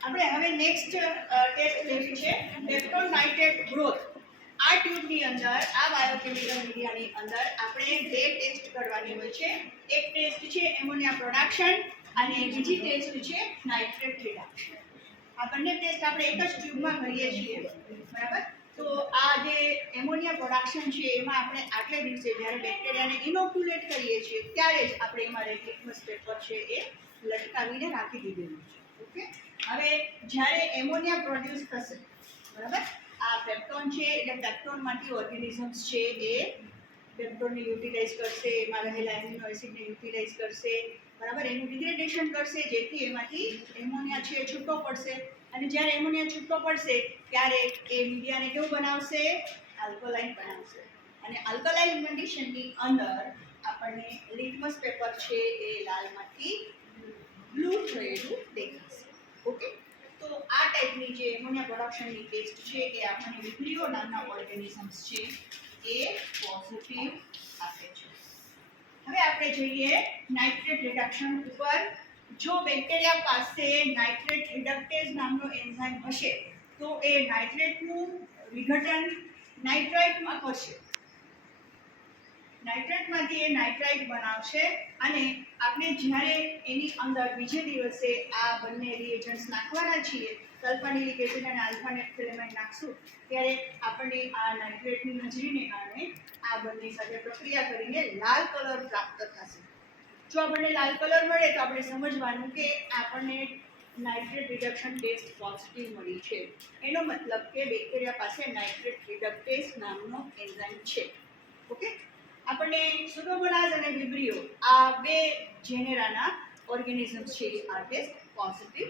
આપણે હવે next test લેવી છે પેપ્ટોન નાઇટ્રેટ ગ્રોથ. આ ટ્યુબની અંદર આ બાયોકેમિકલ મીડિયાની અંદર આપણે બે ટેસ્ટ કરવાની હોય છે. એક ટેસ્ટ છે એમોનિયા પ્રોડક્શન અને બીજી ટેસ્ટ છે નાઇટ્રેટ રિડક્શન. આ બંને ટેસ્ટ આપણે એક જ ટ્યુબમાં કરીએ છીએ, બરાબર. તો આ જે એમોનિયા પ્રોડક્શન છે એમાં આપણે આટલે દિવસે જ્યારે બેક્ટેરિયાને ઇનોક્યુલેટ કરીએ છીએ ત્યારે જ આપણે એમાં લિટમસ પેપર છે એ લટકાવીને રાખી દીધેલું છે. ઓકે, હવે જ્યારે એમોનિયા પ્રોડ્યુસ થશે, બરાબર, આ પેપ્ટોન છે એટલે પેપ્ટોનમાંથી ઓર્ગેનિઝમ્સ છે એ પેપ્ટોનને યુટિલાઇઝ કરશે, એમાં રહેલા એમિનો એસિડને યુટિલાઇઝ કરશે, બરાબર, એનું ડિગ્રેડેશન કરશે જેથી એમાંથી એમોનિયા છે છૂટો પડશે. અને જ્યારે એમોનિયા છૂટો પડશે ત્યારે એ મીડિયાને કેવું બનાવશે? આલ્કલાઇન બનાવશે. અને આલ્કલાઇન કન્ડિશનની અંદર આપણને લિટમસ પેપર છે એ લાલમાંથી બ્લુ થયેલું દેખાશે. ઓકે, તો આ ટાઈપની જે એમોનિયા પ્રોડક્શનની ટેસ્ટ છે એ આપણને વિબ્રિયો નામના ઓર્ગેનિઝમ્સ છે એ પોઝિટિવ આપે છે. હવે આપણે જોઈએ નાઇટ્રેટ રિડક્શન ઉપર. જો બેક્ટેરિયા પાસે નાઇટ્રેટ રિડક્ટેઝ નામનો એન્ઝાઇમ હશે તો એ નાઇટ્રેટનું વિઘટન નાઇટ્રાઇટમાં કરશે. નાઇટ્રેટમાંથી એ નાઇટ્રાઇટ બનાવશે અને આપણે જ્યારે એની અંદર બીજે દિવસે આ બંને રિએજન્ટ્સ નાખવાના છીએ, સલ્ફાનિલિક એસિડ અને આલ્ફા નેપ્થેલેમાઇડ નાખશું, ત્યારે આપણને આ નાઇટ્રેટની હાજરીને કારણે આ બંને સાથે પ્રક્રિયા કરીને લાલ કલર પ્રાપ્ત થશે. જો આપણને લાલ કલર મળે તો આપણે સમજવાનું કે આપણને નાઇટ્રેટ રિડક્શન ટેસ્ટ પોઝિટિવ મળી છે. એનો મતલબ કે બેક્ટેરિયા પાસે નાઇટ્રેટ રિડક્ટેઝ નામનો એન્ઝાઇમ છે. ઓકે, આપણને સુડોમોનાઝ અને વિબ્રિયો આ બે જેનેરાના ઓર્ગેનિઝમ્સ છે આ ટેસ્ટ પોઝિટિવ